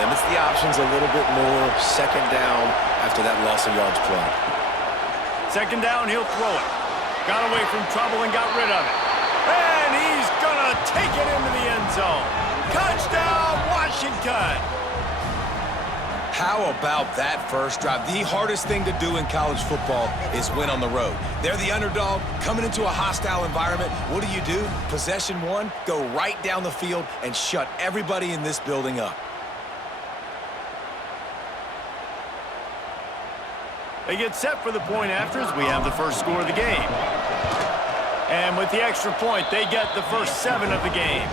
limits the options a little bit more. Second down after that loss of yards play. Second down, he'll throw it. Got away from trouble and got rid of it. And he's going to take it into the end zone. Touchdown, Washington! How about that first drive? The hardest thing to do in college football is win on the road. They're the underdog coming into a hostile environment. What do? Possession one, go right down the field and shut everybody in this building up. They get set for the point afters. We have the first score of the game. And with the extra point, they get the first 7 of the game.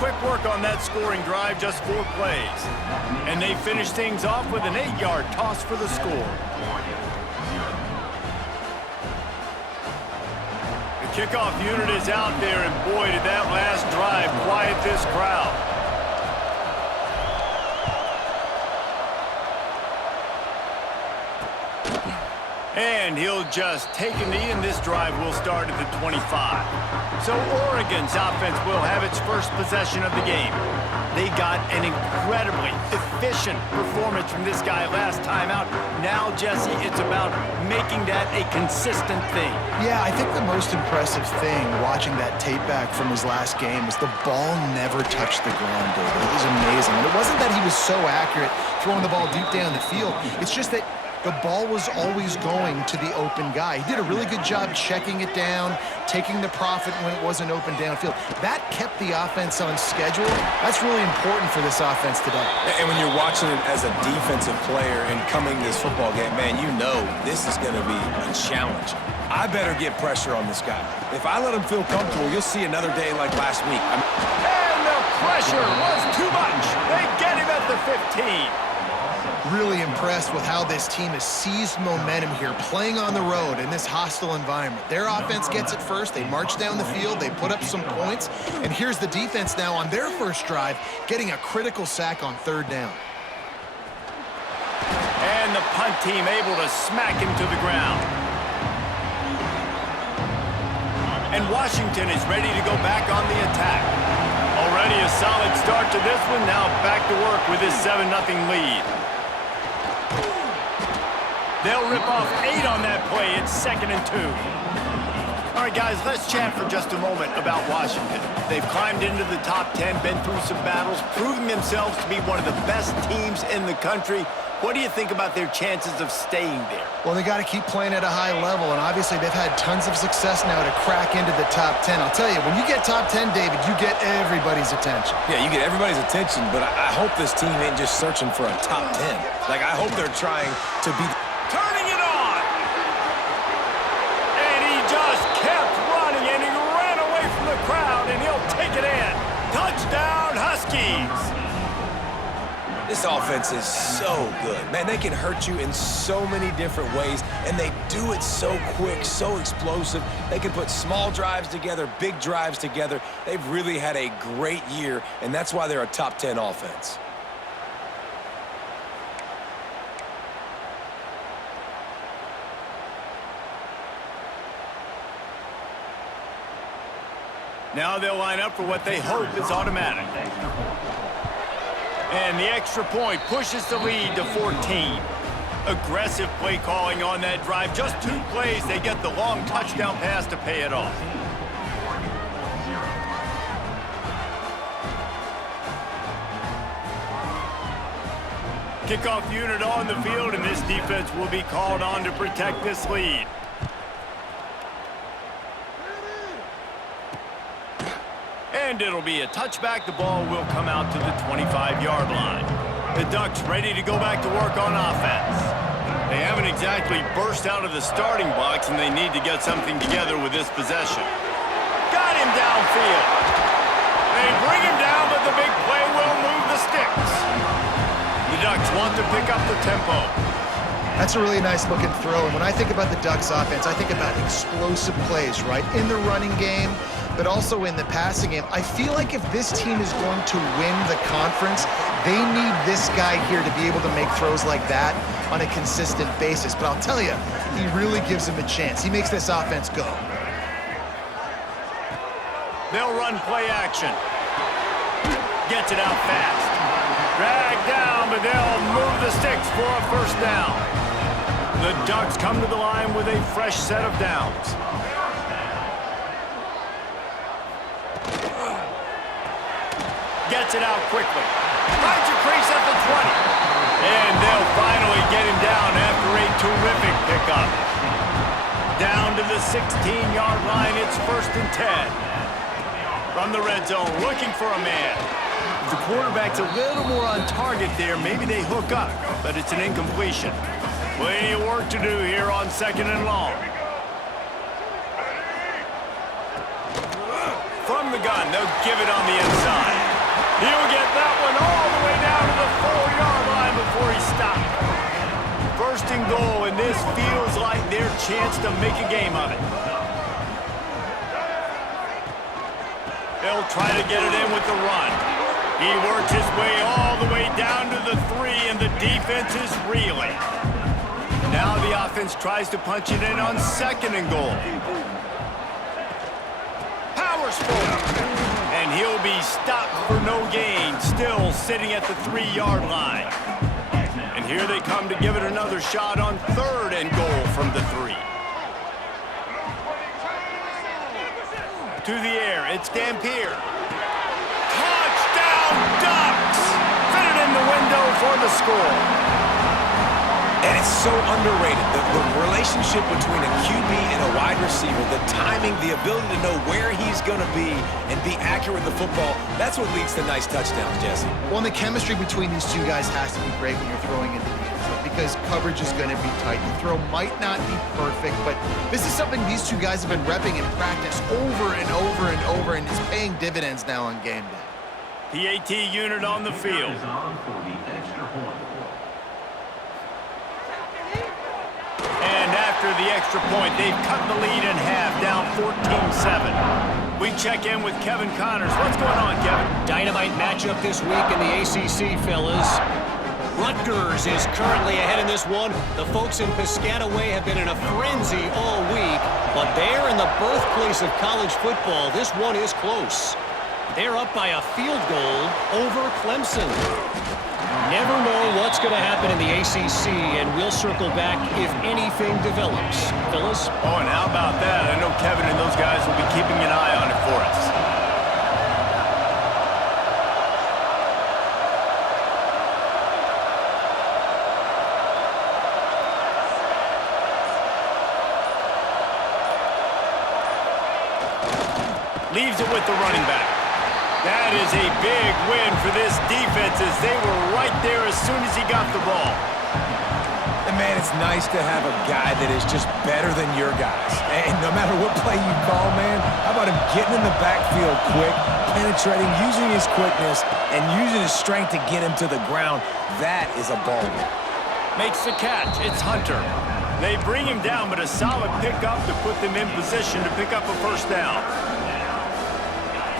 Quick work on that scoring drive, just 4 plays. And they finish things off with an 8-yard toss for the score. The kickoff unit is out there, and boy, did that last drive quiet this crowd. And he'll just take a knee, and this drive will start at the 25. So Oregon's offense will have its first possession of the game. They got an incredibly efficient performance from this guy last time out. Now, Jesse, it's about making that a consistent thing. Yeah, I think the most impressive thing watching that tape back from his last game is the ball never touched the ground, David. It was amazing. And it wasn't that he was so accurate throwing the ball deep down the field. It's just that the ball was always going to the open guy. He did a really good job checking it down, taking the profit when it wasn't open downfield. That kept the offense on schedule. That's really important for this offense today. And when you're watching it as a defensive player and coming this football game, man, you know this is going to be a challenge. I better get pressure on this guy. If I let him feel comfortable, you'll see another day like last week. And the pressure was too much. They get him at the 15. Really impressed with how this team has seized momentum here, playing on the road in this hostile environment. Their offense gets it first. They march down the field. They put up some points. And here's the defense now on their first drive, getting a critical sack on 3rd down. And the punt team able to smack him to the ground. And Washington is ready to go back on the attack. Already a solid start to this one. Now back to work with this 7-0 lead. They'll rip off 8 on that play. It's 2nd and 2. All right, guys, let's chat for just a moment about Washington. They've climbed into the top 10, been through some battles, proving themselves to be one of the best teams in the country. What do you think about their chances of staying there? Well, they got to keep playing at a high level, and obviously they've had tons of success now to crack into the top 10. I'll tell you, when you get top 10, David, you get everybody's attention. Yeah, you get everybody's attention, but I hope this team ain't just searching for a top 10. Like, I hope they're trying to be... Turning it on! And he just kept running, and he ran away from the crowd, and he'll take it in. Touchdown, Huskies! This offense is so good. Man, they can hurt you in so many different ways, and they do it so quick, so explosive. They can put small drives together, big drives together. They've really had a great year, and that's why they're a top 10 offense. Now they'll line up for what they hope is automatic. And the extra point pushes the lead to 14. Aggressive play calling on that drive. Just 2 plays, they get the long touchdown pass to pay it off. Kickoff unit on the field, and this defense will be called on to protect this lead. And it'll be a touchback. The ball will come out to the 25-yard line. The Ducks ready to go back to work on offense. They haven't exactly burst out of the starting box, and they need to get something together with this possession. Got him downfield. They bring him down, but the big play will move the sticks. The Ducks want to pick up the tempo. That's a really nice looking throw. And when I think about the Ducks offense, I think about explosive plays, right? In the running game, but also in the passing game. I feel like if this team is going to win the conference, they need this guy here to be able to make throws like that on a consistent basis. But I'll tell you, he really gives him a chance. He makes this offense go. They'll run play action. Gets it out fast. Dragged down. move the sticks for a first down. The Ducks come to the line with a fresh set of downs. Gets it out quickly. Finds a crease at the 20. And they'll finally get him down after a terrific pickup. Down to the 16-yard line, it's 1st and 10. From the red zone, looking for a man. If the quarterback's a little more on target there, maybe they hook up, but it's an incompletion. Plenty of work to do here on 2nd and long. From the gun, they'll give it on the inside. He'll get that one all the way down to the 4-yard line before he stopped. 1st and goal, and this feels like their chance to make a game of it. They'll try to get it in with the run. He works his way all the way down to the 3, and the defense is reeling. Now the offense tries to punch it in on 2nd and goal. Powers forward. And he'll be stopped for no gain, still sitting at the 3-yard line. And here they come to give it another shot on 3rd and goal from the 3. To the air, it's Dampier. Touchdown, Ducks! Fit it in the window for the score. And it's so underrated. The relationship between a QB and a wide receiver, the timing, the ability to know where he's going to be and be accurate with the football, that's what leads to nice touchdowns, Jesse. Well, and the chemistry between these two guys has to be great when you're throwing into the end zone because coverage is going to be tight. The throw might not be perfect, but this is something these two guys have been repping in practice over and over and over, and it's paying dividends now on game day. PAT unit on the field. And after the extra point, they've cut the lead in half, down 14-7. We check in with Kevin Connors. What's going on, Kevin? Dynamite matchup this week in the ACC, fellas. Rutgers is currently ahead in this one. The folks in Piscataway have been in a frenzy all week, but there in the birthplace of college football, this one is close. They're up by a field goal over Clemson. Never know what's going to happen in the ACC, and we'll circle back if anything develops. Phyllis? Oh, and how about that? I know Kevin and those guys will be keeping an eye on it for us. Leaves it with the running back. That is a big win for this defense as they were right there as soon as he got the ball. And, man, it's nice to have a guy that is just better than your guys. And no matter what play you call, man, how about him getting in the backfield quick, penetrating, using his quickness, and using his strength to get him to the ground? That is a ball. Makes the catch. It's Hunter. They bring him down, but a solid pickup to put them in position to pick up a first down.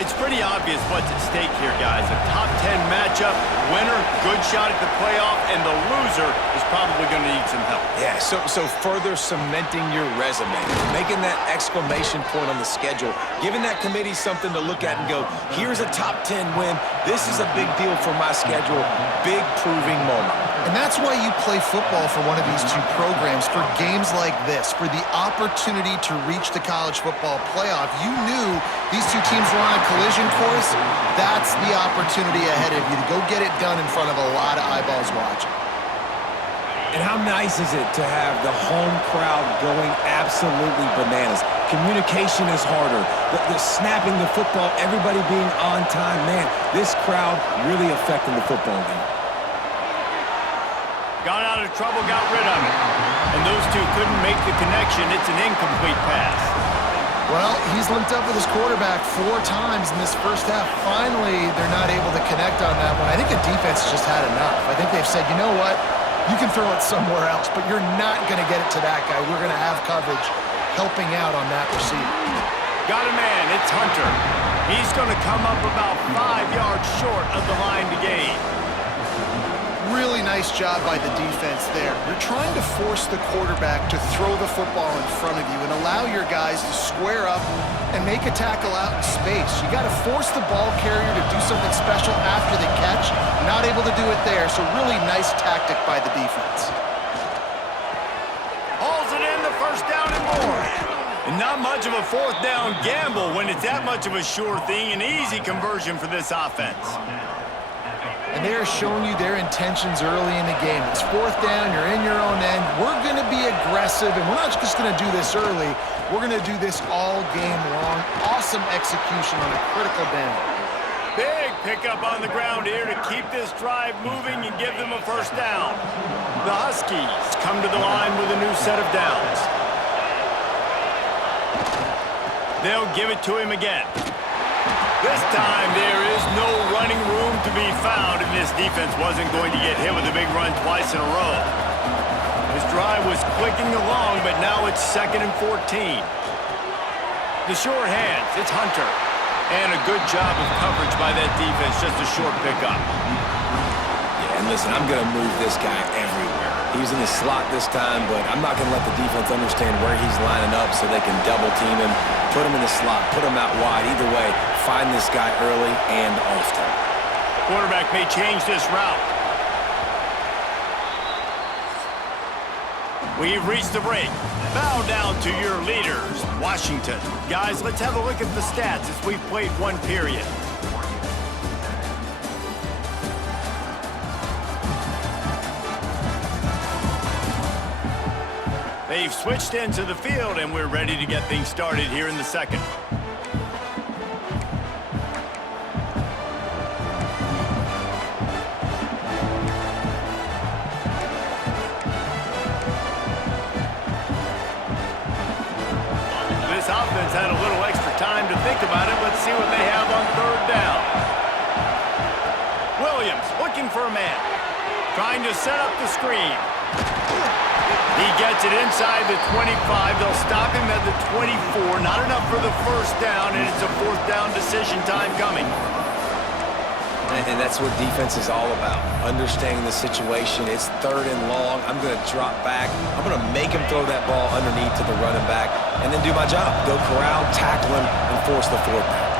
It's pretty obvious what's at stake here, guys. A top 10 matchup, winner, good shot at the playoff, and the loser is probably going to need some help. Yeah, so further cementing your resume, making that exclamation point on the schedule, giving that committee something to look at and go, here's a top 10 win. This is a big deal for my schedule. Big proving moment. And that's why you play football for one of these two programs, for games like this, for the opportunity to reach the college football playoff. You knew these two teams were on a collision course. That's the opportunity ahead of you to go get it done in front of a lot of eyeballs watching. And how nice is it to have the home crowd going absolutely bananas? Communication is harder. The snapping the football, everybody being on time. Man, this crowd really affecting the football game. Got out of trouble, got rid of it. And those two couldn't make the connection. It's an incomplete pass. Well, he's linked up with his quarterback 4 times in this first half. Finally, they're not able to connect on that one. I think the defense just had enough. I think they've said, you know what? You can throw it somewhere else, but you're not going to get it to that guy. We're going to have coverage helping out on that receiver. Got a man. It's Hunter. He's going to come up about 5 yards short of the line to gain. really nice job by the defense there. You're trying to force the quarterback to throw the football in front of you and allow your guys to square up and make a tackle out in space. You got to force the ball carrier to do something special after the catch. Not able to do it there, so really nice tactic by the defense. Hauls it in, the first down and more. And not much of a fourth down gamble when it's that much of a sure thing. An easy conversion for this offense. And they're showing you their intentions early in the game. It's fourth down, you're in your own end. We're going to be aggressive, and we're not just going to do this early. We're going to do this all game long. Awesome execution on a critical down. Big pickup on the ground here to keep this drive moving and give them a first down. The Huskies come to the line with a new set of downs. They'll give it to him again. This time there is no running room to be found, and this defense wasn't going to get hit with a big run twice in a row. This drive was clicking along, but now it's 2nd and 14. The sure hands, it's Hunter. And a good job of coverage by that defense, just a short pickup. Yeah, and listen, I'm going to move this guy everywhere. He's in the slot this time, but I'm not going to let the defense understand where he's lining up so they can double team him, put him in the slot, put him out wide. Either way, find this guy early and often. Quarterback may change this route. We've reached the break. Bow down to your leaders, Washington. Guys, let's have a look at the stats as we've played one period. They've switched into the field, and we're ready to get things started here in the second. This offense had a little extra time to think about it. Let's see what they have on third down. Williams looking for a man. Trying to set up the screen. He gets it inside the 25. They'll stop him at the 24. Not enough for the first down, and it's a fourth down decision time coming. And that's what defense is all about, understanding the situation. It's 3rd and long. I'm going to drop back. I'm going to make him throw that ball underneath to the running back and then do my job. Go corral, tackle him, and force the fourth down.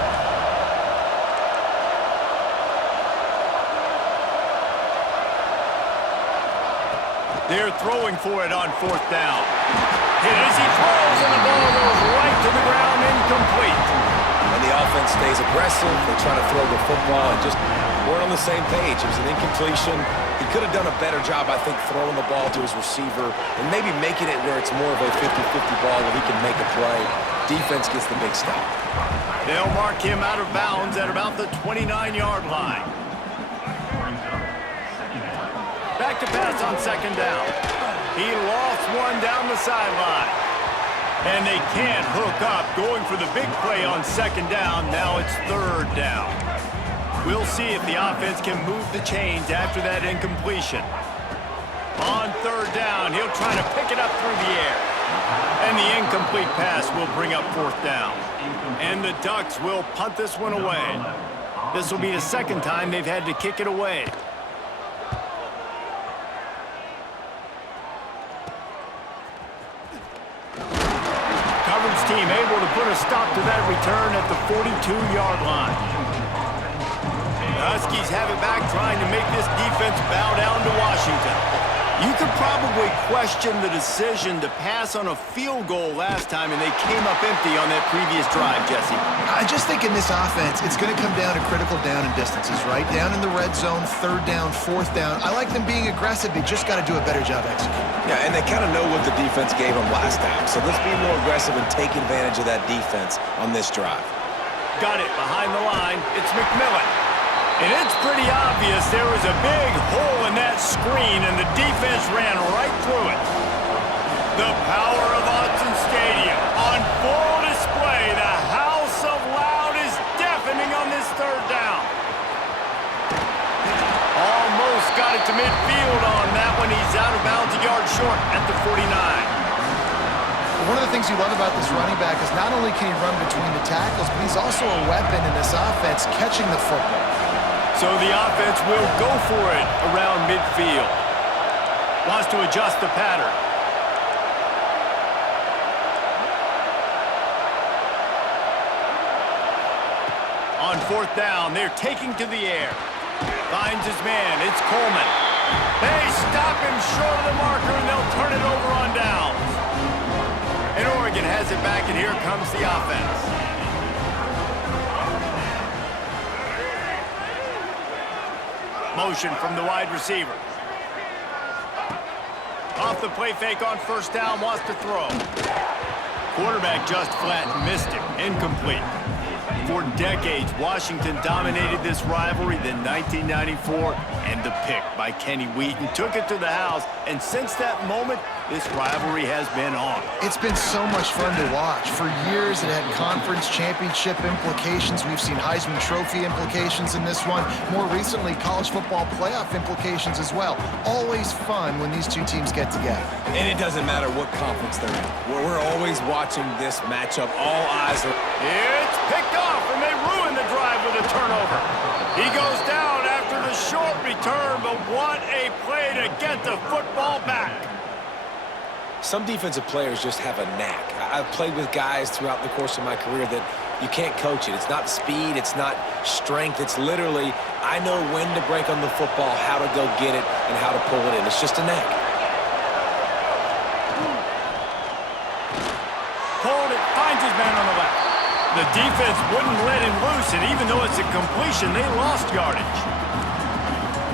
They're throwing for it on fourth down. Hit as he throws, and the ball goes right to the ground, incomplete. And the offense stays aggressive. They try to throw the football and just weren't on the same page. It was an incompletion. He could have done a better job, I think, throwing the ball to his receiver and maybe making it where it's more of a 50-50 ball where he can make a play. Defense gets the big stop. They'll mark him out of bounds at about the 29-yard line. Back to pass on second down. He lost one down the sideline. And they can't hook up, going for the big play on second down. Now it's third down. We'll see if the offense can move the chains after that incompletion. On third down, he'll try to pick it up through the air. And the incomplete pass will bring up fourth down. And the Ducks will punt this one away. This will be the second time they've had to kick it away. Team able to put a stop to that return at the 42-yard line. The Huskies have it back, trying to make this defense bow down to Washington. You could probably question the decision to pass on a field goal last time, and they came up empty on that previous drive, Jesse. I just think in this offense, it's going to come down to critical down and distances, right? Down in the red zone, third down, fourth down. I like them being aggressive. They just got to do a better job executing. Yeah, and they kind of know what the defense gave them last time. So let's be more aggressive and take advantage of that defense on this drive. Got it behind the line. It's McMillan. And it's pretty obvious there was a big hole in that screen, and the defense ran right through it. The power of Autzen Stadium on full display. The house of loud is deafening on this third down. Almost got it to midfield on that one. He's out of bounds, a yard short at the 49. One of the things you love about this running back is not only can he run between the tackles, but he's also a weapon in this offense catching the football. So the offense will go for it around midfield. Wants to adjust the pattern. On fourth down, they're taking to the air. Finds his man. It's Coleman. They stop him short of the marker, and they'll turn it over on downs. And Oregon has it back, and here comes the offense. Motion from the wide receiver. Off the play fake on first down, wants to throw. Quarterback just flat missed him. Incomplete. For decades, Washington dominated this rivalry. Then 1994, and the pick by Kenny Wheaton took it to the house. And since that moment, this rivalry has been on. It's been so much fun to watch. For years, it had conference championship implications. We've seen Heisman Trophy implications in this one. More recently, college football playoff implications as well. Always fun when these two teams get together. And it doesn't matter what conference they're in. We're always watching this matchup. All eyes are... It's picked off, and they ruin the drive with a turnover. He goes down after the short return, but what a play to get the football back. Some defensive players just have a knack. I've played with guys throughout the course of my career that you can't coach it. It's not speed, it's not strength. It's literally, I know when to break on the football, how to go get it, and how to pull it in. It's just a knack. Pulled it, finds his man on the left. The defense wouldn't let him loose, and even though it's a completion, they lost yardage.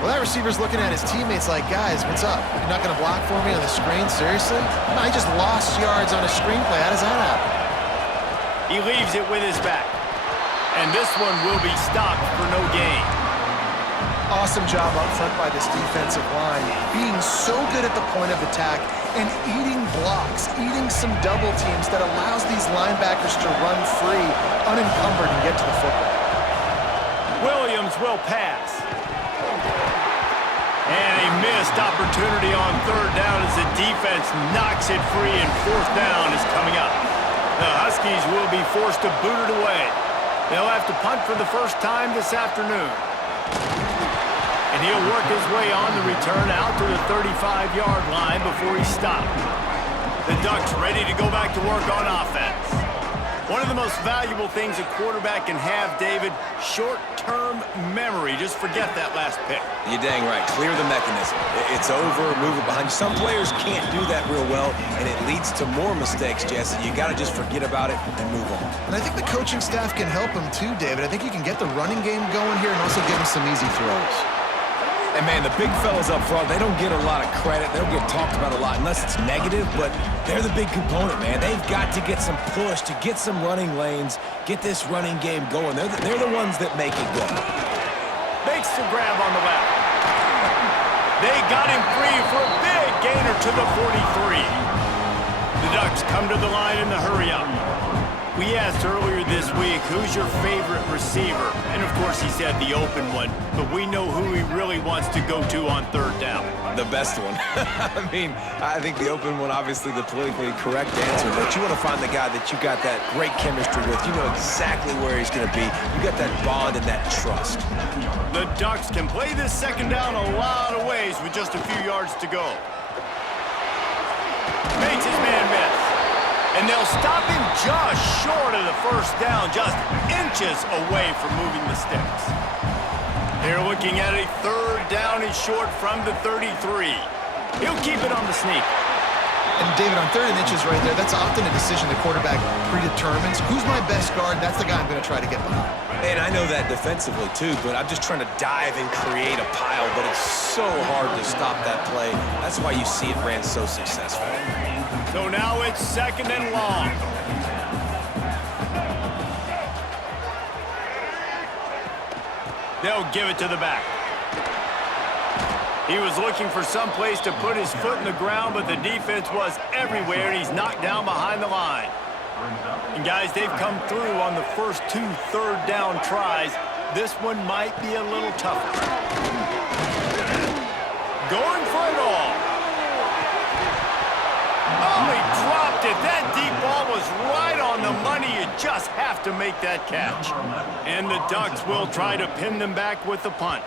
Well, that receiver's looking at his teammates like, guys, what's up? You're not going to block for me on the screen? Seriously? No, he just lost yards on a screenplay. How does that happen? He leaves it with his back. And this one will be stopped for no gain. Awesome job up front by this defensive line. Being so good at the point of attack and eating blocks, eating some double teams that allows these linebackers to run free, unencumbered, and get to the football. Williams will pass. And a missed opportunity on third down as the defense knocks it free, and fourth down is coming up. The Huskies will be forced to boot it away. They'll have to punt for the first time this afternoon. And he'll work his way on the return out to the 35-yard line before he's stopped. The Ducks ready to go back to work on offense. One of the most valuable things a quarterback can have, David, short-term memory. Just forget that last pick. You're dang right. Clear the mechanism. It's over, move it behind you. Some players can't do that real well, and it leads to more mistakes, Jesse. You got to just forget about it and move on. And I think the coaching staff can help him too, David. I think you can get the running game going here and also give him some easy throws. And, man, the big fellas up front, they don't get a lot of credit. They don't get talked about a lot unless it's negative, but they're the big component, man. They've got to get some push, to get some running lanes, get this running game going. They're the ones that make it go. Makes the grab on the left. They got him free for a big gainer to the 43. The Ducks come to the line in the hurry-up. We asked earlier this week, who's your favorite receiver? And, of course, he said the open one, but we know who he really wants to go to on third down. The best one. I mean, I think the open one, obviously the politically correct answer, but you want to find the guy that you got that great chemistry with. You know exactly where he's going to be. You got that bond and that trust. The Ducks can play this second down a lot of ways with just a few yards to go. Makes his man miss. And they'll stop him just short of the first down, just inches away from moving the sticks. They're looking at a third down and short from the 33. He'll keep it on the sneak. And, David, on third and inches right there, that's often a decision the quarterback predetermines. Who's my best guard? That's the guy I'm going to try to get behind. And I know that defensively, too, but I'm just trying to dive and create a pile, but it's so hard to stop that play. That's why you see it ran so successfully. So now it's second and long. They'll give it to the back. He was looking for some place to put his foot in the ground, but the defense was everywhere, and he's knocked down behind the line. And, guys, they've come through on the first two third-down tries. This one might be a little tougher. Going for it all. Oh, he dropped it it. That deep ball was right on the money. You just have to make that catch. And the Ducks will try to pin them back with the punt.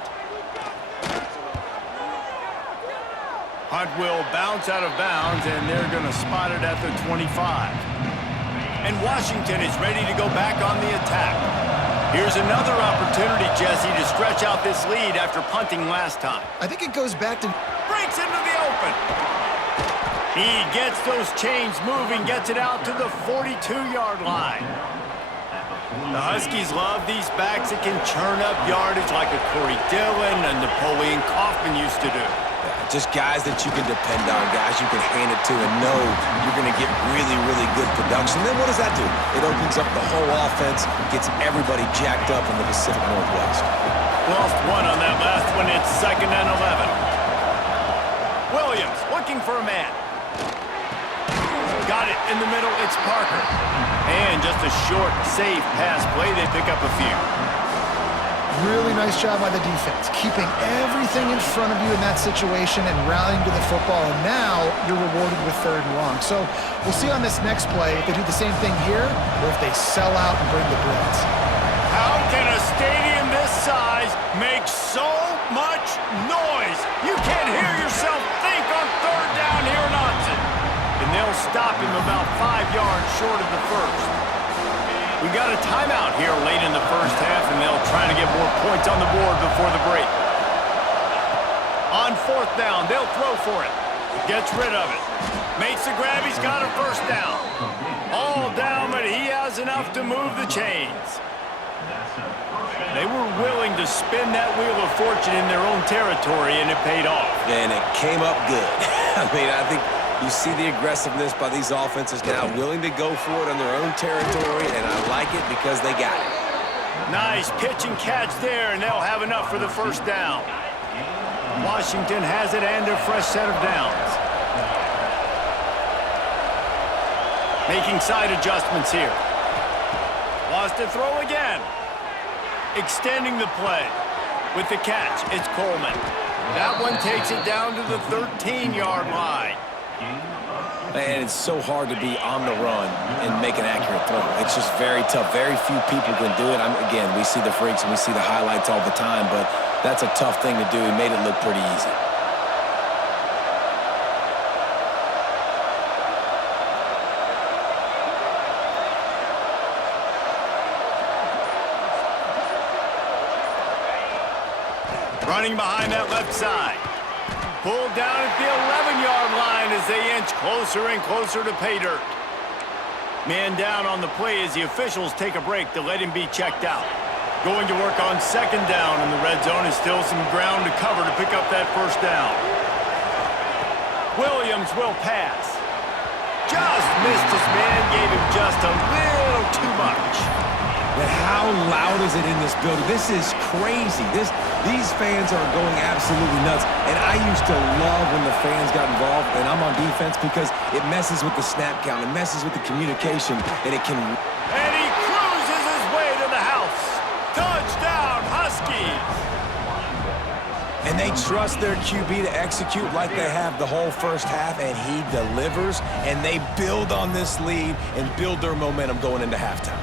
Punt will bounce out of bounds, and they're going to spot it at the 25. And Washington is ready to go back on the attack. Here's another opportunity, Jesse, to stretch out this lead after punting last time. I think it goes back to... Breaks into the open. He gets those chains moving, gets it out to the 42-yard line. The Huskies love these backs that can churn up yardage like a Corey Dillon and Napoleon Kaufman used to do. Just guys that you can depend on, guys you can hand it to and know you're going to get really, really good production. Then what does that do? It opens up the whole offense, gets everybody jacked up in the Pacific Northwest. Lost one on that last one. It's 2nd and 11. Williams looking for a man. Got it in the middle. It's Parker. And just a short, safe pass play. They pick up a few. Really nice job by the defense, keeping everything in front of you in that situation and rallying to the football, and now you're rewarded with 3rd and long. So we'll see on this next play if they do the same thing here or if they sell out and bring the blitz. How can a stadium this size make so much noise? You can't hear yourself think on 3rd down here in Autzen. And they'll stop him about 5 yards short of the first. We got a timeout here late in the first half, and they'll try to get more points on the board before the break. On 4th down, they'll throw for it. Gets rid of it. Makes the grab. He's got a 1st down. All down, but he has enough to move the chains. They were willing to spin that wheel of fortune in their own territory, and it paid off. And it came up good. I mean, I think you see the aggressiveness by these offenses now, willing to go for it on their own territory, and I like it because they got it. Nice pitch and catch there, and they'll have enough for the 1st down. Washington has it and a fresh set of downs. Making side adjustments here. Wants to throw again. Extending the play. With the catch, it's Coleman. That one takes it down to the 13-yard line. And it's so hard to be on the run and make an accurate throw. It's just very tough. Very few people can do it. Again, we see the freaks and we see the highlights all the time, but that's a tough thing to do. He made it look pretty easy. Running behind that left side. Pulled down at the 11-yard line as they inch closer and closer to pay dirt. Man down on the play as the officials take a break to let him be checked out. Going to work on 2nd down, and the red zone is still some ground to cover to pick up that 1st down. Williams will pass. Just missed his man, gave him just a little too much. But how loud is it in this building? This is crazy. These fans are going absolutely nuts. And I used to love when the fans got involved, and I'm on defense, because it messes with the snap count. It messes with the communication, and it can... And he cruises his way to the house. Touchdown, Huskies! And they trust their QB to execute like they have the whole first half, and he delivers, and they build on this lead and build their momentum going into halftime.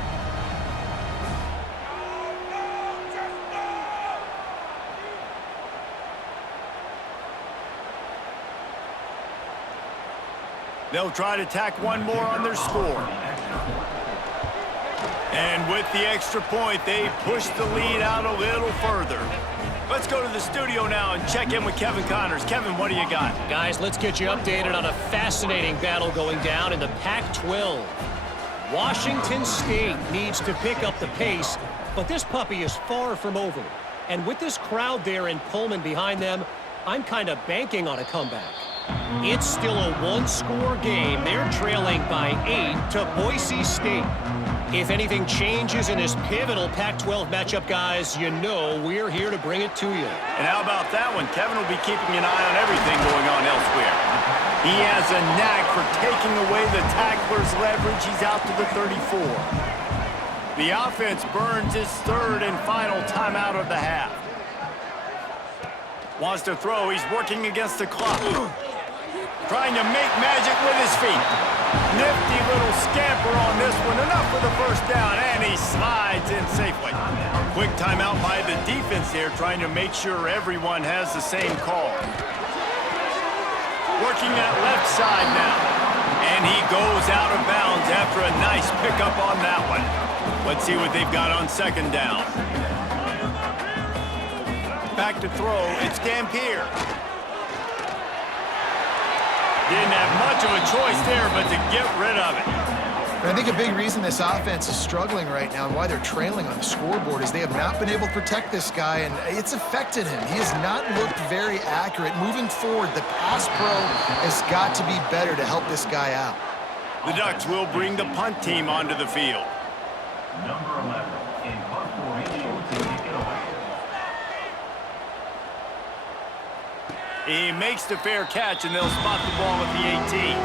They'll try to tack one more on their score. And with the extra point, they push the lead out a little further. Let's go to the studio now and check in with Kevin Connors. Kevin, what do you got? Guys, let's get you updated on a fascinating battle going down in the Pac-12. Washington State needs to pick up the pace, but this puppy is far from over. And with this crowd there in Pullman behind them, I'm kind of banking on a comeback. It's still a one-score game. They're trailing by 8 to Boise State. If anything changes in this pivotal Pac-12 matchup, guys, you know we're here to bring it to you. And how about that one? Kevin will be keeping an eye on everything going on elsewhere. He has a knack for taking away the tackler's leverage. He's out to the 34. The offense burns his 3rd and final timeout of the half. Wants to throw. He's working against the clock. trying to make magic with his feet. Nifty little scamper on this one. Enough for the first down, and he slides in safely. Quick timeout by the defense here, trying to make sure everyone has the same call. Working that left side now. And he goes out of bounds after a nice pickup on that one. Let's see what they've got on second down. Back to throw, it's Dampier. Didn't have much of a choice there, but to get rid of it. I think a big reason this offense is struggling right now and why they're trailing on the scoreboard is they have not been able to protect this guy, and it's affected him. He has not looked very accurate. Moving forward, the pass pro has got to be better to help this guy out. The Ducks will bring the punt team onto the field. Number 11 in punt formation to kick it away. He makes the fair catch, and they'll spot the ball at the 18.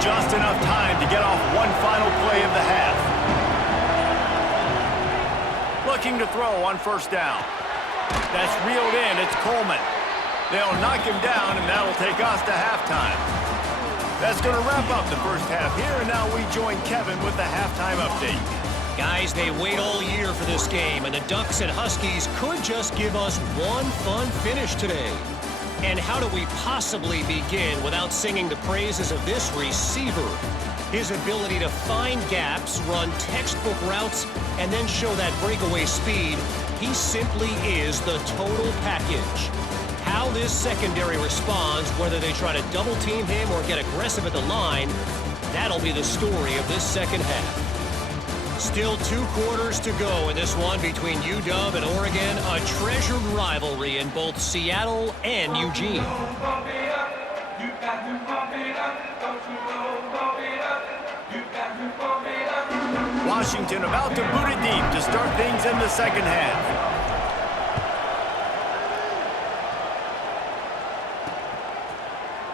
Just enough time to get off one final play of the half. Looking to throw on first down. That's reeled in. It's Coleman. They'll knock him down, and that'll take us to halftime. That's going to wrap up the first half here, and now we join Kevin with the halftime update. Guys, they wait all year for this game, and the Ducks and Huskies could just give us one fun finish today. And how do we possibly begin without singing the praises of this receiver? His ability to find gaps, run textbook routes, and then show that breakaway speed. He simply is the total package. How this secondary responds, whether they try to double-team him or get aggressive at the line, that'll be the story of this second half. Still 2 quarters to go in this one between UW and Oregon, a treasured rivalry in both Seattle and Eugene. Washington about to boot it deep to start things in the second half.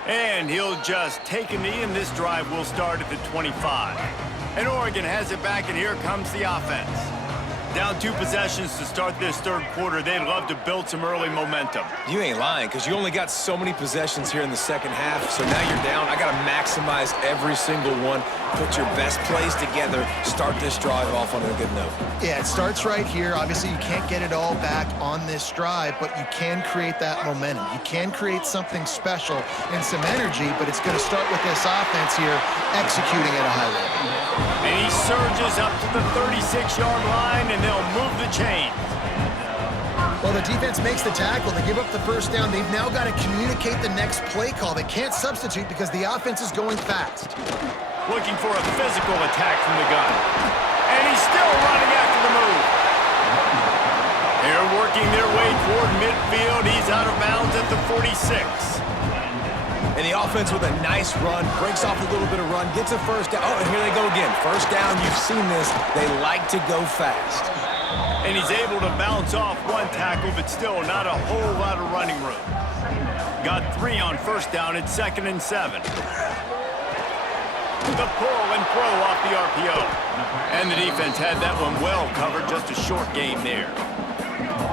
And he'll just take a knee, and this drive will start at the 25. And Oregon has it back, and here comes the offense. Down 2 possessions to start this third quarter. They'd love to build some early momentum. You ain't lying, because you only got so many possessions here in the second half, so now you're down. I got to maximize every single one, put your best plays together, start this drive off on a good note. Yeah, it starts right here. Obviously, you can't get it all back on this drive, but you can create that momentum. You can create something special and some energy, but it's going to start with this offense here executing at a high level. And he surges up to the 36-yard line, and they'll move the chains. Well, the defense makes the tackle. They give up the first down. They've now got to communicate the next play call. They can't substitute because the offense is going fast. Looking for a physical attack from the gun. And he's still running after the move. They're working their way toward midfield. He's out of bounds at the 46. And the offense with a nice run, breaks off a little bit of run, gets a first down. Oh, and here they go again. First down, you've seen this. They like to go fast. And he's able to bounce off one tackle, but still not a whole lot of running room. Got 3 on first down. It's 2nd and 7. The pull and throw off the RPO. And the defense had that one well covered. Just a short game there.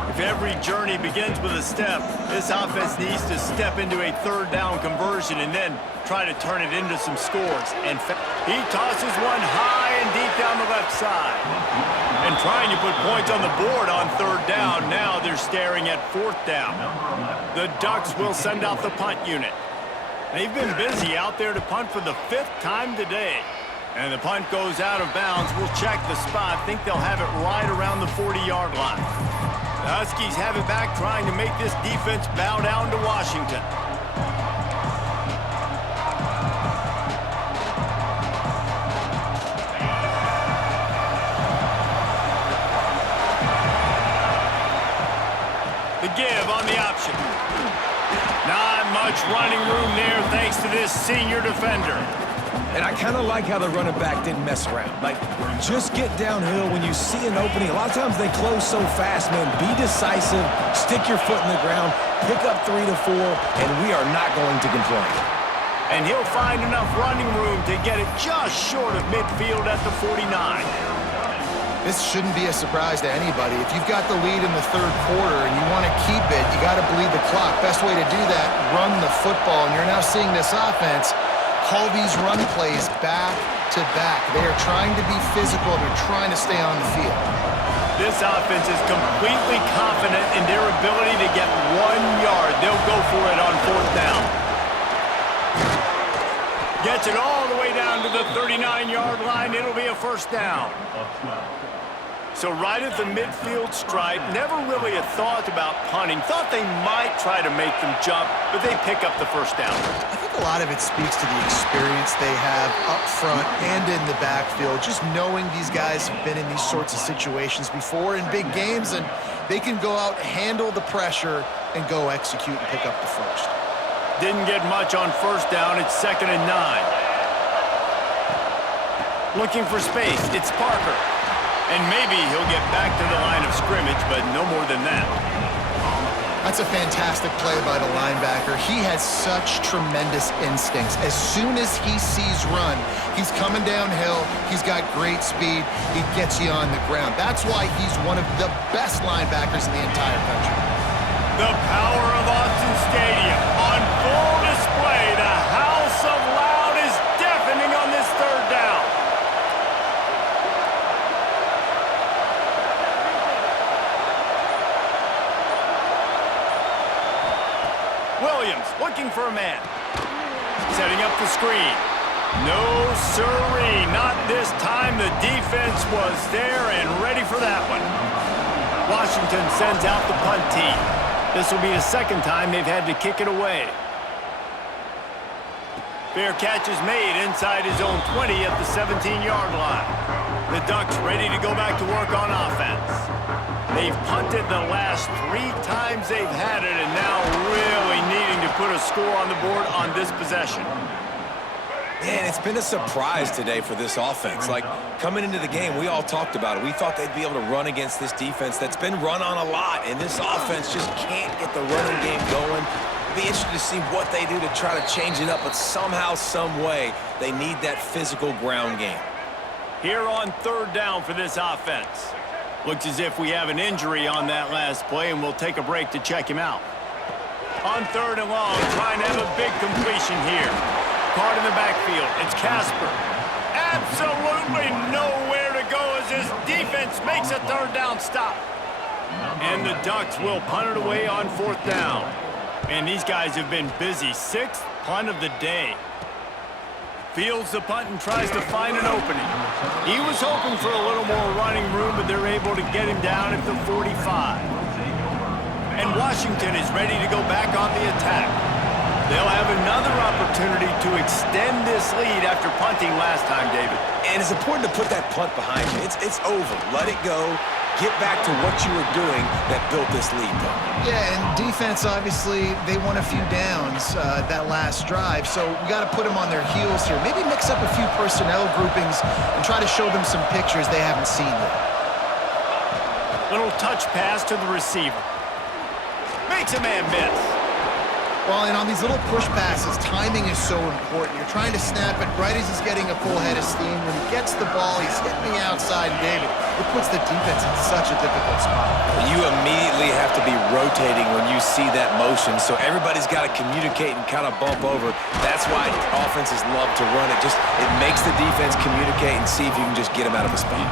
If every journey begins with a step, this offense needs to step into a third down conversion and then try to turn it into some scores. And he tosses one high and deep down the left side. And trying to put points on the board on third down. Now they're staring at 4th down. The Ducks will send out the punt unit. They've been busy out there to punt for the 5th time today. And the punt goes out of bounds. We'll check the spot. Think they'll have it right around the 40-yard line. The Huskies have it back, trying to make this defense bow down to Washington. The give on the option. Not much running room there thanks to this senior defender. And I kind of like how the running back didn't mess around. Like, just get downhill when you see an opening. A lot of times they close so fast, man. Be decisive, stick your foot in the ground, pick up 3 to 4, and we are not going to complain. And he'll find enough running room to get it just short of midfield at the 49. This shouldn't be a surprise to anybody. If you've got the lead in the third quarter and you want to keep it, you got to bleed the clock. Best way to do that, run the football. And you're now seeing this offense call these run plays back to back. They are trying to be physical. They're trying to stay on the field. This offense is completely confident in their ability to get 1 yard. They'll go for it on fourth down. Gets it all the way down to the 39-yard line. It'll be a first down. So right at the midfield stripe, never really a thought about punting. Thought they might try to make them jump, but they pick up the first down. I think a lot of it speaks to the experience they have up front and in the backfield. Just knowing these guys have been in these sorts of situations before in big games, and they can go out, handle the pressure, and go execute and pick up the first. Didn't get much on first down. It's 2nd and 9. Looking for space. It's Parker. And maybe he'll get back to the line of scrimmage, but no more than that. That's a fantastic play by the linebacker. He has such tremendous instincts. As soon as he sees run, he's coming downhill. He's got great speed. He gets you on the ground. That's why he's one of the best linebackers in the entire country. The power of Autzen Stadium on full display. The house of loud is deafening on this third down. Williams looking for a man. Setting up the screen. No siree, not this time. The defense was there and ready for that one. Washington sends out the punt team. This will be the second time they've had to kick it away. Fair catch is made inside his own 20 at the 17-yard line. The Ducks ready to go back to work on offense. They've punted the last 3 times they've had it, and now really needing to put a score on the board on this possession. Man, it's been a surprise today for this offense. Like, coming into the game, we all talked about it. We thought they'd be able to run against this defense that's been run on a lot, and this offense just can't get the running game going. It'll be interesting to see what they do to try to change it up, but somehow, some way, they need that physical ground game. Here on third down for this offense. Looks as if we have an injury on that last play, and we'll take a break to check him out. On third and long, trying to have a big completion here. Caught in the backfield. It's Casper. Absolutely nowhere to go as his defense makes a third down stop. And the Ducks will punt it away on fourth down. And these guys have been busy. 6th punt of the day. Fields the punt and tries to find an opening. He was hoping for a little more running room, but they're able to get him down at the 45. And Washington is ready to go back on the attack. They'll have another opportunity to extend this lead after punting last time, David. And it's important to put that punt behind you. It's over. Let it go. Get back to what you were doing that built this lead. Yeah, and defense, obviously, they won a few downs that last drive, so we got to put them on their heels here. Maybe mix up a few personnel groupings and try to show them some pictures they haven't seen yet. Little touch pass to the receiver. Makes a man miss. Well, and on these little push passes, timing is so important. You're trying to snap it right as he's getting a full head of steam. When he gets the ball, he's hitting the outside, and David, it puts the defense in such a difficult spot. You immediately have to be rotating when you see that motion, so everybody's got to communicate and kind of bump over. That's why offenses love to run it. It makes the defense communicate and see if you can just get them out of a spot.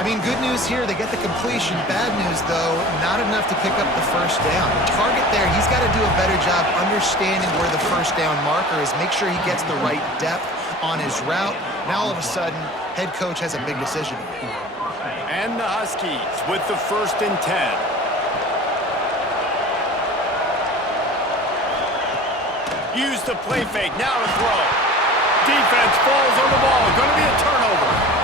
I mean, good news here, they get the completion. Bad news, though, not enough to pick up the first down. The target there, he's got to do a better job understanding where the first down marker is, make sure he gets the right depth on his route. Now, all of a sudden, head coach has a big decision to make. And the Huskies with the 1st and 10. Use the play fake, now to throw. Defense falls on the ball, going to be a turnover.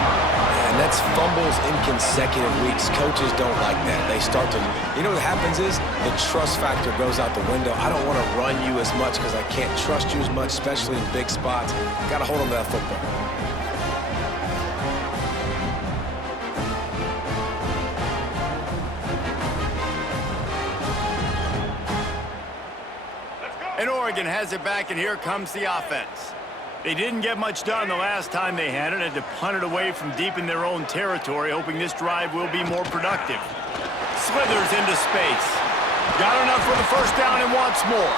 And that's fumbles in consecutive weeks. Coaches don't like that. They start to, you know what happens is the trust factor goes out the window. I don't want to run you as much because I can't trust you as much, especially in big spots. Got to hold on to that football. And Oregon has it back, and here comes the offense. They didn't get much done the last time they had it. Had to punt it away from deep in their own territory, hoping this drive will be more productive. Slithers into space. Got enough for the first down and wants more.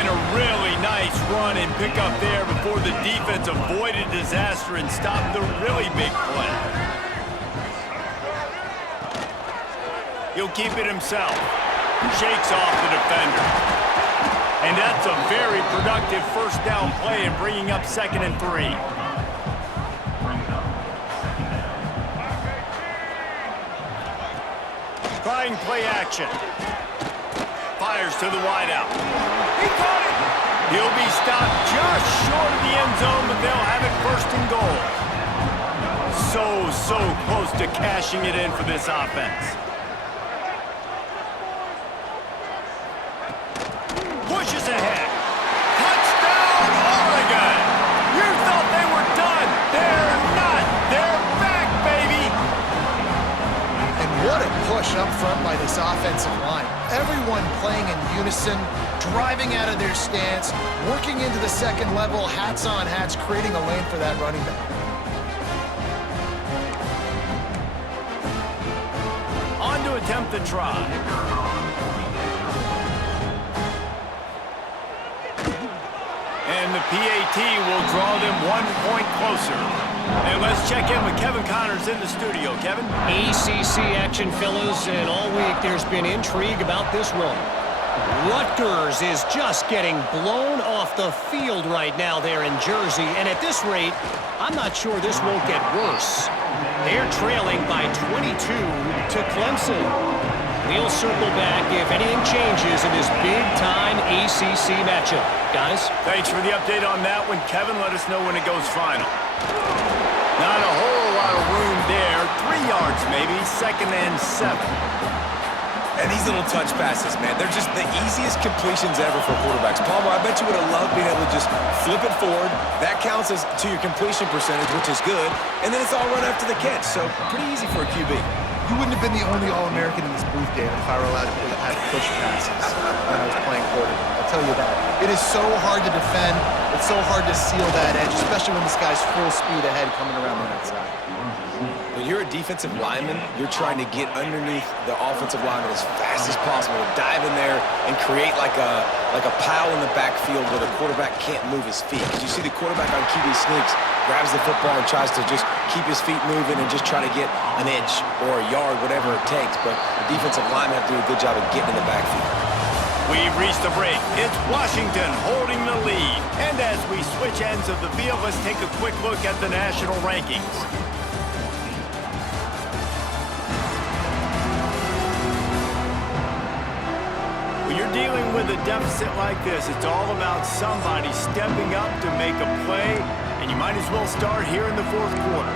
And a really nice run and pick up there before the defense avoided disaster and stopped the really big play. He'll keep it himself. Shakes off the defender. And that's a very productive first down play and bringing up 2nd and 3. Trying play action. Fires to the wideout. He caught it! He'll be stopped just short of the end zone, but they'll have it 1st and goal. So close to cashing it in for this offense. Pushes ahead. Touchdown, Oregon! You thought they were done. They're not. They're back, baby! And what a push up front by this offensive line. Everyone playing in unison, driving out of their stance, working into the second level, hats on hats, creating a lane for that running back. On to attempt the try. And the PAT will draw them 1 point closer. And let's check in with Kevin Connors in the studio. Kevin? ACC action, fellas, and all week there's been intrigue about this one. Rutgers is just getting blown off the field right now there in Jersey, and at this rate, I'm not sure this won't get worse. They're trailing by 22 to Clemson. We'll circle back if anything changes in this big-time ACC matchup. Guys? Thanks for the update on that one, Kevin. Let us know when it goes final. Not a whole lot of room there. 3 yards maybe, 2nd and 7. And these little touch passes, man, they're just the easiest completions ever for quarterbacks. Palmer, I bet you would have loved being able to just flip it forward. That counts as to your completion percentage, which is good. And then it's all run after the catch, so pretty easy for a QB. You wouldn't have been the only All-American in this booth, David, if I were allowed to have push passes when I was playing quarterback. I'll tell you that. It is so hard to defend. It's so hard to seal that edge, especially when this guy's full speed ahead coming around the outside. When you're a defensive lineman, you're trying to get underneath the offensive lineman as fast as possible, dive in there and create like a pile in the backfield where the quarterback can't move his feet. Because you see the quarterback on QB sneaks, grabs the football and tries to just keep his feet moving and just try to get an inch or a yard, whatever it takes. But the defensive linemen have to do a good job of getting in the backfield. We've reached the break. It's Washington holding the lead. And as we switch ends of the field, let's take a quick look at the national rankings. When you're dealing with a deficit like this, it's all about somebody stepping up to make a play, and you might as well start here in the 4th quarter.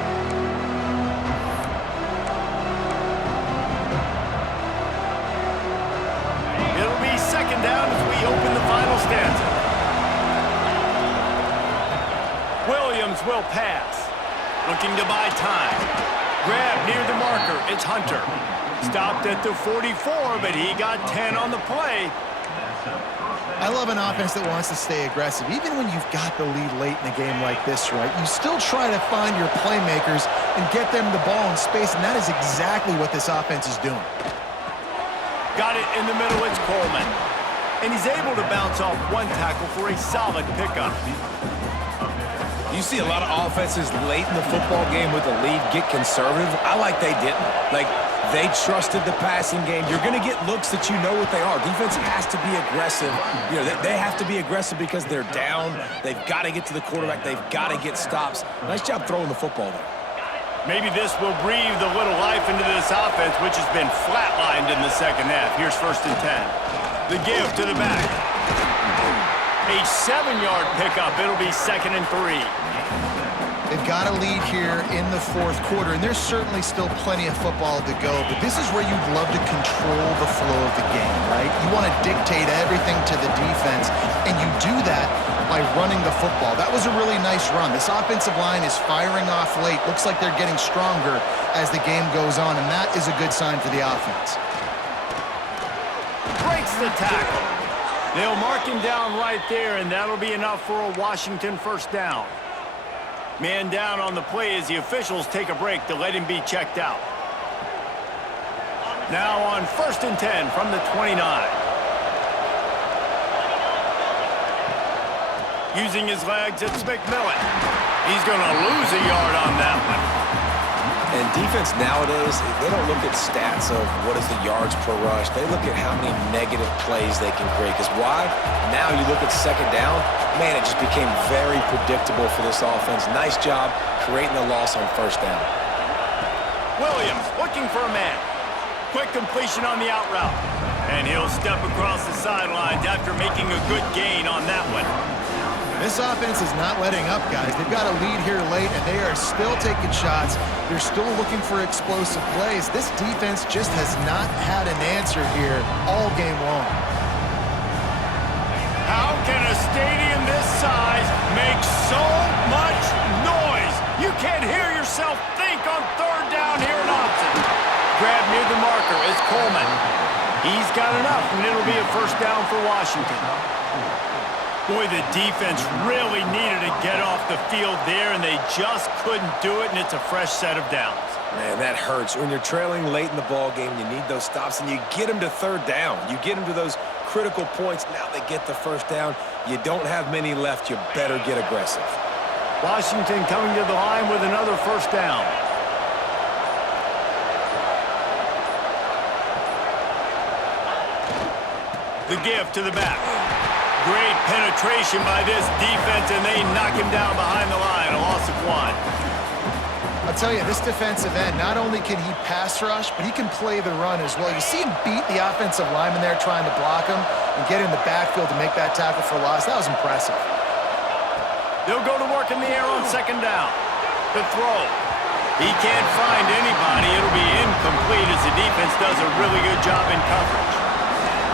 It'll be 2nd down as we open the final stanza. Williams will pass. Looking to buy time. Grab near the marker. It's Hunter. Stopped at the 44, but he got 10 on the play. I love an offense that wants to stay aggressive. Even when you've got the lead late in a game like this, right, you still try to find your playmakers and get them the ball in space, and that is exactly what this offense is doing. Got it in the middle, it's Coleman. And he's able to bounce off 1 tackle for a solid pickup. You see a lot of offenses late in the football game with the lead get conservative. I like they didn't. Like, they trusted the passing game. You're going to get looks that you know what they are. Defense has to be aggressive. You know, they have to be aggressive because they're down. They've got to get to the quarterback. They've got to get stops. Nice job throwing the football there. Maybe this will breathe a little life into this offense, which has been flatlined in the 2nd half. Here's 1st and 10. The give to the back. A 7-yard pickup. It'll be 2nd and 3. They've got a lead here in the 4th quarter, and there's certainly still plenty of football to go, but this is where you'd love to control the flow of the game, right? You want to dictate everything to the defense, and you do that by running the football. That was a really nice run. This offensive line is firing off late. Looks like they're getting stronger as the game goes on, and that is a good sign for the offense. Breaks the tackle. They'll mark him down right there, and that'll be enough for a Washington first down. Man down on the play as the officials take a break to let him be checked out. Now on 1st and 10 from the 29. Using his legs, it's McMillan. He's going to lose a yard on that one. And defense nowadays, they don't look at stats of what is the yards per rush. They look at how many negative plays they can create. Because why? Now you look at second down, man, it just became very predictable for this offense. Nice job creating the loss on first down. Williams looking for a man. Quick completion on the out route. And he'll step across the sidelines after making a good gain on that one. This offense is not letting up, guys. They've got a lead here late, and they are still taking shots. They're still looking for explosive plays. This defense just has not had an answer here all game long. How can a stadium this size make so much noise? You can't hear yourself think on third down here in Austin. Grab near the marker is Coleman. He's got enough, and it'll be a first down for Washington. Boy, the defense really needed to get off the field there, and they just couldn't do it, and it's a fresh set of downs. Man, that hurts. When you're trailing late in the ball game, you need those stops, and you get them to third down. You get them to those critical points. Now they get the first down. You don't have many left. You better get aggressive. Washington coming to the line with another first down. The give to the back. Great penetration by this defense, and they knock him down behind the line, a loss of 1. I'll tell you, this defensive end, not only can he pass rush, but he can play the run as well. You see him beat the offensive lineman there trying to block him and get in the backfield to make that tackle for loss. That was impressive. They'll go to work in the air on second down. The throw. He can't find anybody. It'll be incomplete as the defense does a really good job in coverage.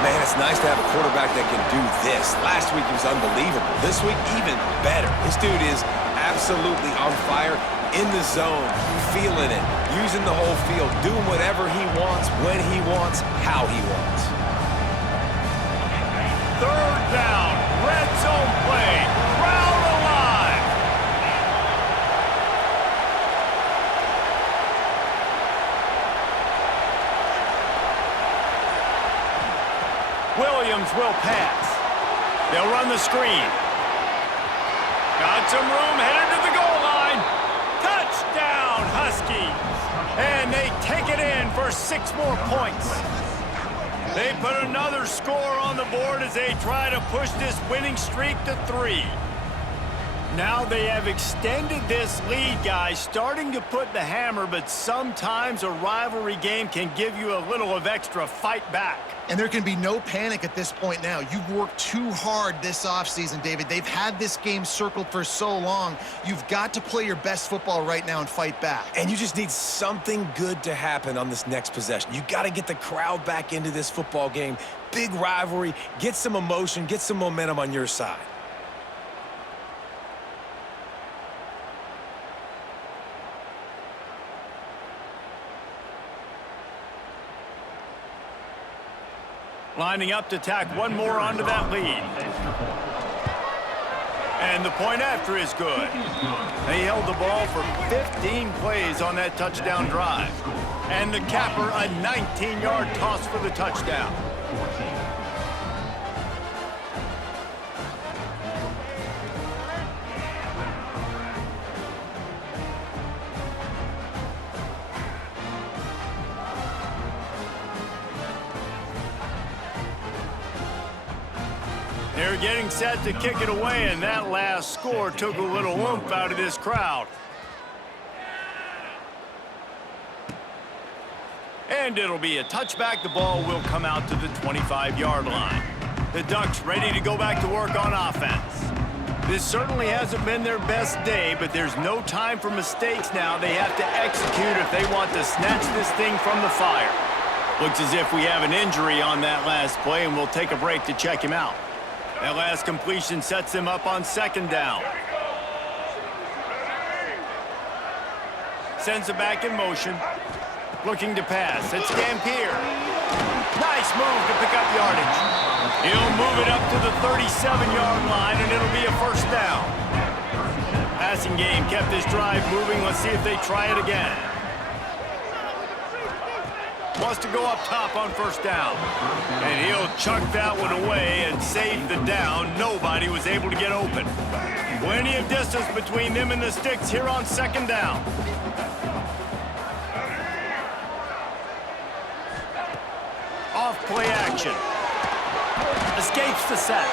Man, it's nice to have a quarterback that can do this. Last week, he was unbelievable. This week, even better. This dude is absolutely on fire, in the zone, feeling it, using the whole field, doing whatever he wants, when he wants, how he wants. Third down, red zone play, crowd alive. Williams will pass. They'll run the screen. Got some room, headed to the goal line. Touchdown, Huskies. And they take it in for 6 more points. They put another score on the board as they try to push this winning streak to 3. Now they have extended this lead, guys, starting to put the hammer, but sometimes a rivalry game can give you a little of extra fight back. And there can be no panic at this point now. You've worked too hard this offseason, David. They've had this game circled for so long. You've got to play your best football right now and fight back. And you just need something good to happen on this next possession. You got to get the crowd back into this football game. Big rivalry, get some emotion, get some momentum on your side. Lining up to tack one more onto that lead. And the point after is good. They held the ball for 15 plays on that touchdown drive. And the capper, a 19-yard toss for the touchdown. They're getting set to kick it away, and that last score took a little oomph out of this crowd. And it'll be a touchback. The ball will come out to the 25-yard line. The Ducks ready to go back to work on offense. This certainly hasn't been their best day, but there's no time for mistakes now. They have to execute if they want to snatch this thing from the fire. Looks as if we have an injury on that last play, and we'll take a break to check him out. That last completion sets them up on second down. Sends it back in motion. Looking to pass. It's Dampier. Nice move to pick up yardage. He'll move it up to the 37-yard line, and it'll be a first down. Passing game kept this drive moving. Let's see if they try it again. Wants to go up top on first down. And he'll chuck that one away and save the down. Nobody was able to get open. Plenty of distance between them and the sticks here on second down. Off play action. Escapes the sack.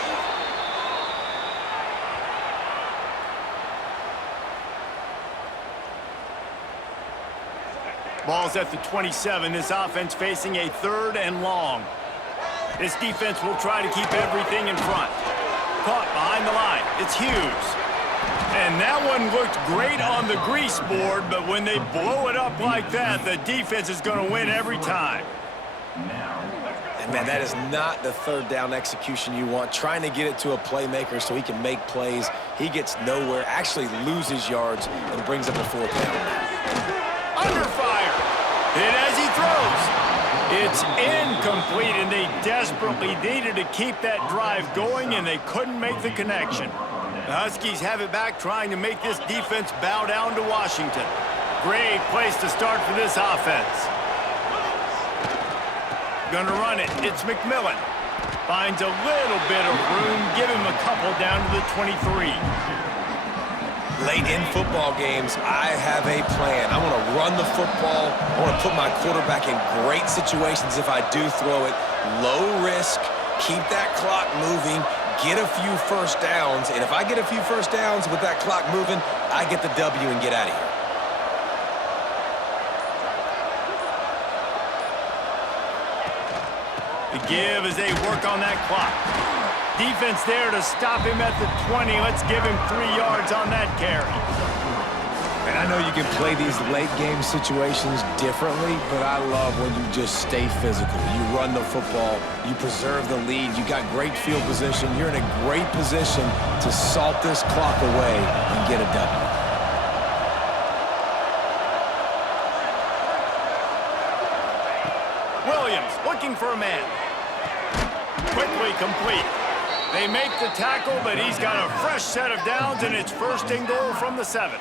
Ball's at the 27. This offense facing a 3rd and long. This defense will try to keep everything in front. Caught behind the line. It's Hughes. And that one looked great on the grease board, but when they blow it up like that, the defense is going to win every time. And man, that is not the 3rd down execution you want. Trying to get it to a playmaker so he can make plays. He gets nowhere, actually loses yards, and brings up a 4th down. Under fire. Hit as he throws. It's incomplete, and they desperately needed to keep that drive going, and they couldn't make the connection. The Huskies have it back, trying to make this defense bow down to Washington. Great place to start for this offense. Gonna run it. It's McMillan. Finds a little bit of room. Give him a couple down to the 23. Late in football games, I have a plan. I want to run the football. I want to put my quarterback in great situations if I do throw it. Low risk, keep that clock moving, get a few first downs. And if I get a few first downs with that clock moving, I get the W and get out of here. The give as they work on that clock. Defense there to stop him at the 20. Let's give him 3 yards on that carry. And I know you can play these late game situations differently, but I love when you just stay physical. You run the football, you preserve the lead, you got great field position. You're in a great position to salt this clock away and get a W. Williams looking for a man. Quickly complete. They make the tackle, but he's got a fresh set of downs, and it's 1st and goal from the 7.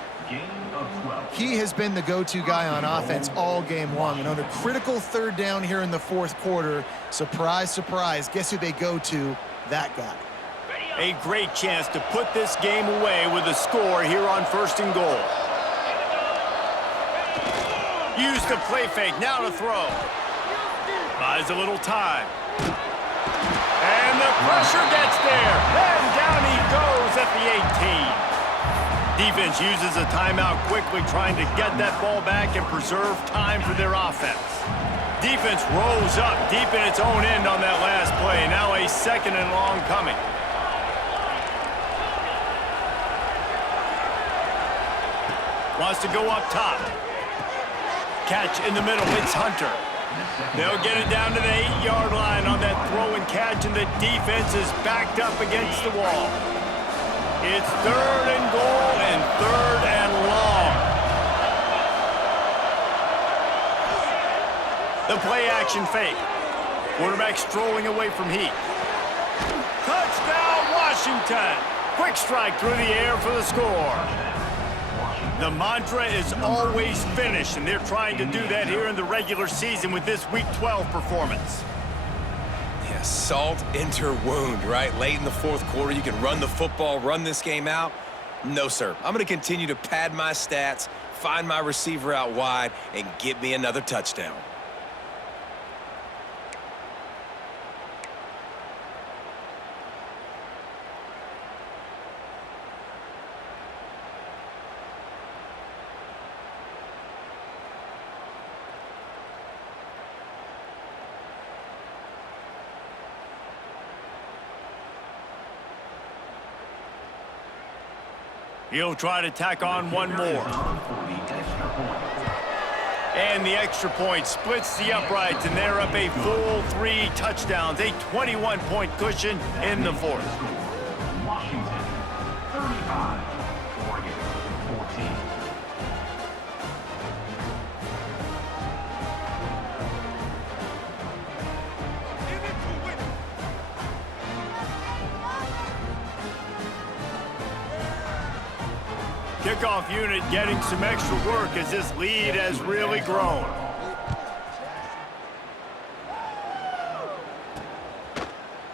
He has been the go-to guy on offense all game long. And on a critical 3rd down here in the 4th quarter, surprise, surprise, guess who they go to? That guy. A great chance to put this game away with a score here on 1st and goal. Use the play fake, now to throw. Buys a little time. And the pressure gets there. And down he goes at the 18. Defense uses a timeout quickly, trying to get that ball back and preserve time for their offense. Defense rose up deep in its own end on that last play. Now a 2nd and long coming. Wants to go up top. Catch in the middle. It's Hunter. They'll get it down to the 8-yard line on that throw and catch, and the defense is backed up against the wall. It's 3rd and goal and 3rd and long. The play action fake. Quarterback strolling away from Heath. Touchdown, Washington. Quick strike through the air for the score. The mantra is always finish, and they're trying to do that here in the regular season with this Week 12 performance. Yeah, salt enter wound, right? Late in the 4th quarter, you can run the football, run this game out. No, sir. I'm going to continue to pad my stats, find my receiver out wide, and get me another touchdown. He'll try to tack on one more. And the extra point splits the uprights, and they're up a full 3 touchdowns, a 21-point cushion in the 4th. Washington, 35. Oregon, 14. Kickoff unit getting some extra work as this lead has really grown.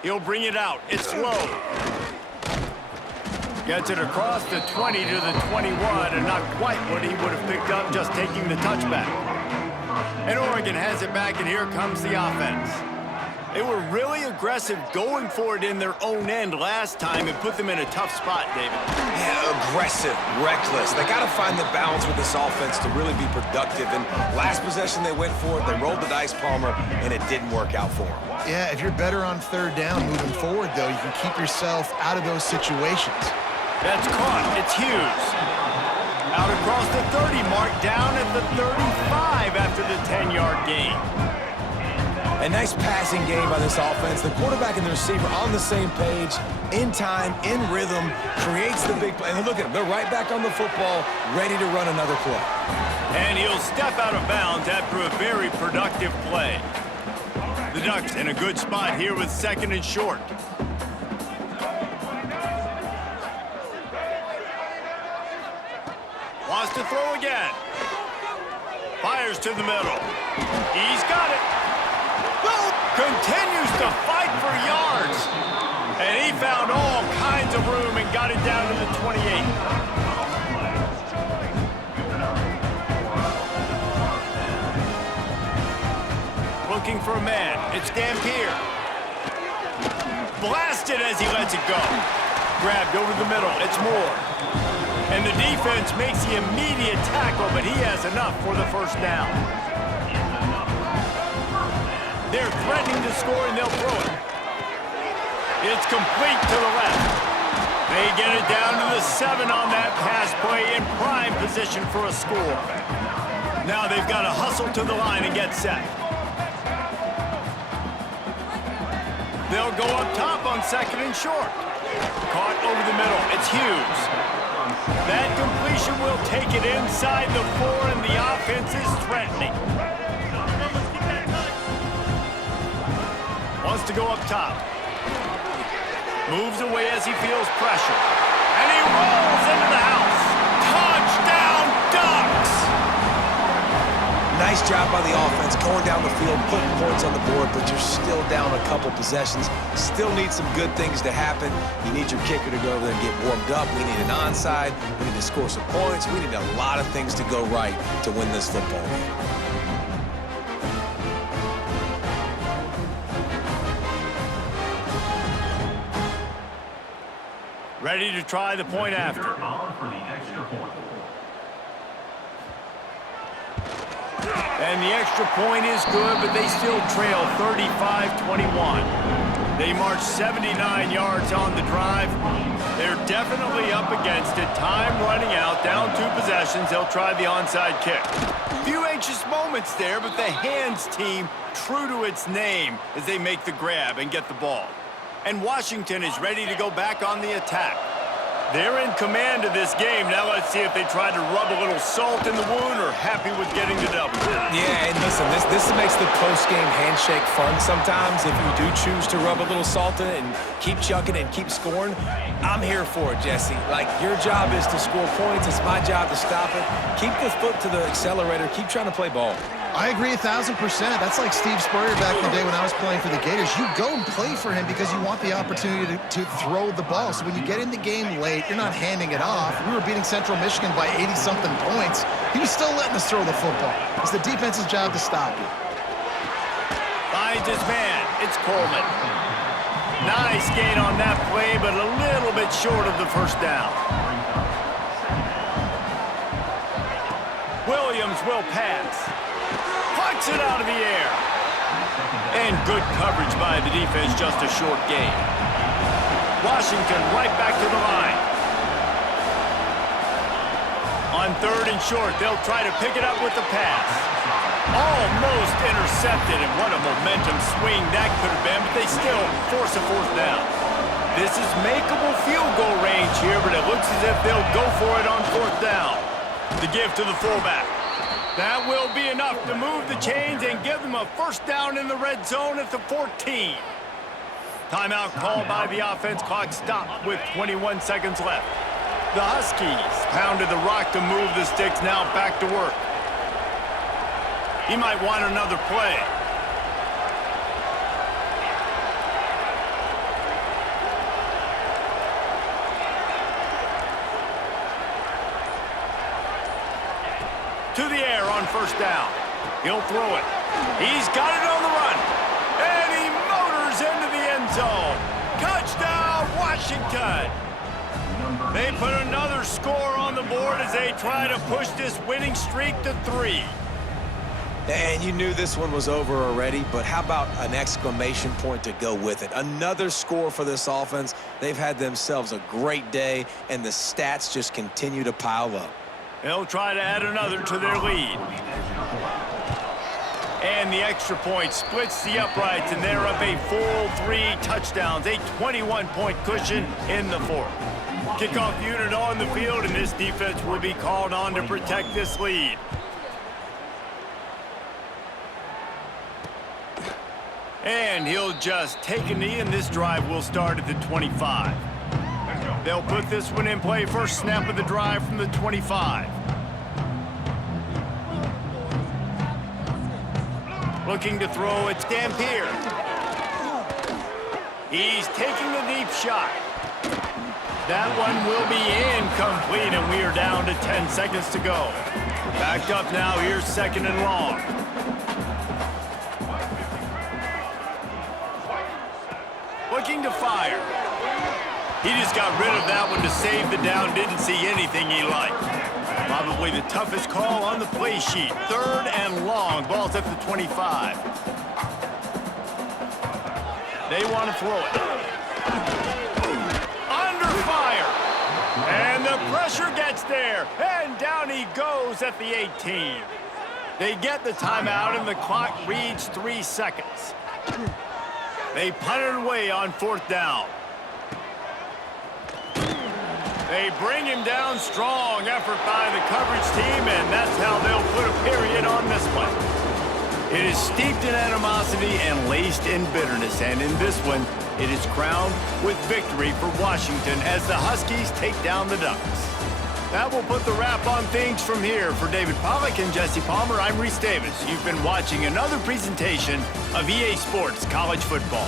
He'll bring it out. It's low. Gets it across the 20 to the 21, and not quite what he would have picked up just taking the touchback. And Oregon has it back, and here comes the offense. They were really aggressive going for it in their own end last time and put them in a tough spot, David. Yeah, aggressive, reckless. They got to find the balance with this offense to really be productive. And last possession they went for it, they rolled the dice, Palmer, and it didn't work out for them. Yeah, if you're better on third down moving forward, though, you can keep yourself out of those situations. That's caught. It's Hughes. Out across the 30 mark, down at the 35 after the 10-yard gain. A nice passing game by this offense. The quarterback and the receiver on the same page, in time, in rhythm, creates the big play. And look at them. They're right back on the football, ready to run another play. And he'll step out of bounds after a very productive play. The Ducks in a good spot here with 2nd and short. Wants to throw again. Fires to the middle. He's got it. Continues to fight for yards. And he found all kinds of room and got it down to the 28. Looking for a man. It's Dampier. Blasted as he lets it go. Grabbed over the middle. It's Moore. And the defense makes the immediate tackle, but he has enough for the first down. They're threatening to score, and they'll throw it. It's complete to the left. They get it down to the 7 on that pass play in prime position for a score. Now they've got to hustle to the line and get set. They'll go up top on 2nd and short. Caught over the middle. It's Hughes. That completion will take it inside the 4, and the offense is threatening. Wants to go up top. Moves away as he feels pressure. And he rolls into the house. Touchdown, Ducks! Nice job by the offense going down the field, putting points on the board, but you're still down a couple possessions. Still need some good things to happen. You need your kicker to go over there and get warmed up. We need an onside. We need to score some points. We need a lot of things to go right to win this football game. Ready to try the point after. On for the extra point. And the extra point is good, but they still trail 35-21. They march 79 yards on the drive. They're definitely up against it. Time running out, down 2 possessions. They'll try the onside kick. Few anxious moments there, but the hands team true to its name as they make the grab and get the ball. And Washington is ready to go back on the attack. They're in command of this game. Now let's see if they try to rub a little salt in the wound or happy with getting the W. Yeah, and listen, this makes the post-game handshake fun sometimes. If you do choose to rub a little salt in it and keep chucking and keep scoring, I'm here for it, Jesse. Like, your job is to score points. It's my job to stop it. Keep the foot to the accelerator. Keep trying to play ball. I agree 1,000%. That's like Steve Spurrier back in the day when I was playing for the Gators. You go and play for him because you want the opportunity to throw the ball. So when you get in the game late, you're not handing it off. We were beating Central Michigan by 80-something points. He was still letting us throw the football. It's the defense's job to stop you. Finds his man. It's Coleman. Nice gain on that play, but a little bit short of the first down. Williams will pass. Puts it out of the air. And good coverage by the defense, just a short gain. Washington right back to the line. On 3rd and short, they'll try to pick it up with the pass. Almost intercepted, and what a momentum swing that could have been, but they still force a 4th down. This is makeable field goal range here, but it looks as if they'll go for it on 4th down. The give to the fullback. That will be enough to move the chains and give them a first down in the red zone at the 14. Timeout called by the offense. Clock stopped with 21 seconds left. The Huskies pounded the rock to move the sticks, now back to work. He might want another play. To the air on first down. He'll throw it. He's got it on the run. And he motors into the end zone. Touchdown, Washington. They put another score on the board as they try to push this winning streak to 3. And you knew this one was over already, but how about an exclamation point to go with it? Another score for this offense. They've had themselves a great day, and the stats just continue to pile up. They'll try to add another to their lead. And the extra point splits the uprights, and they're up a full 3 touchdowns, a 21-point cushion in the fourth. Kickoff unit on the field, and this defense will be called on to protect this lead. And he'll just take a knee, and this drive will start at the 25. They'll put this one in play. First snap of the drive from the 25. Looking to throw, it's Dampier. He's taking the deep shot. That one will be incomplete, and we are down to 10 seconds to go. Backed up now, here's second and long. Looking to fire. He just got rid of that one to save the down, didn't see anything he liked. Probably the toughest call on the play sheet. Third and long, ball's at the 25. They want to throw it. Under fire. And the pressure gets there. And down he goes at the 18. They get the timeout, and the clock reads 3 seconds. They punt it away on fourth down. They bring him down strong. Effort by the coverage team, and that's how they'll put a period on this one. It is steeped in animosity and laced in bitterness, and in this one, it is crowned with victory for Washington as the Huskies take down the Ducks. That will put the wrap on things from here. For David Pollack and Jesse Palmer, I'm Reese Davis. You've been watching another presentation of EA Sports College Football.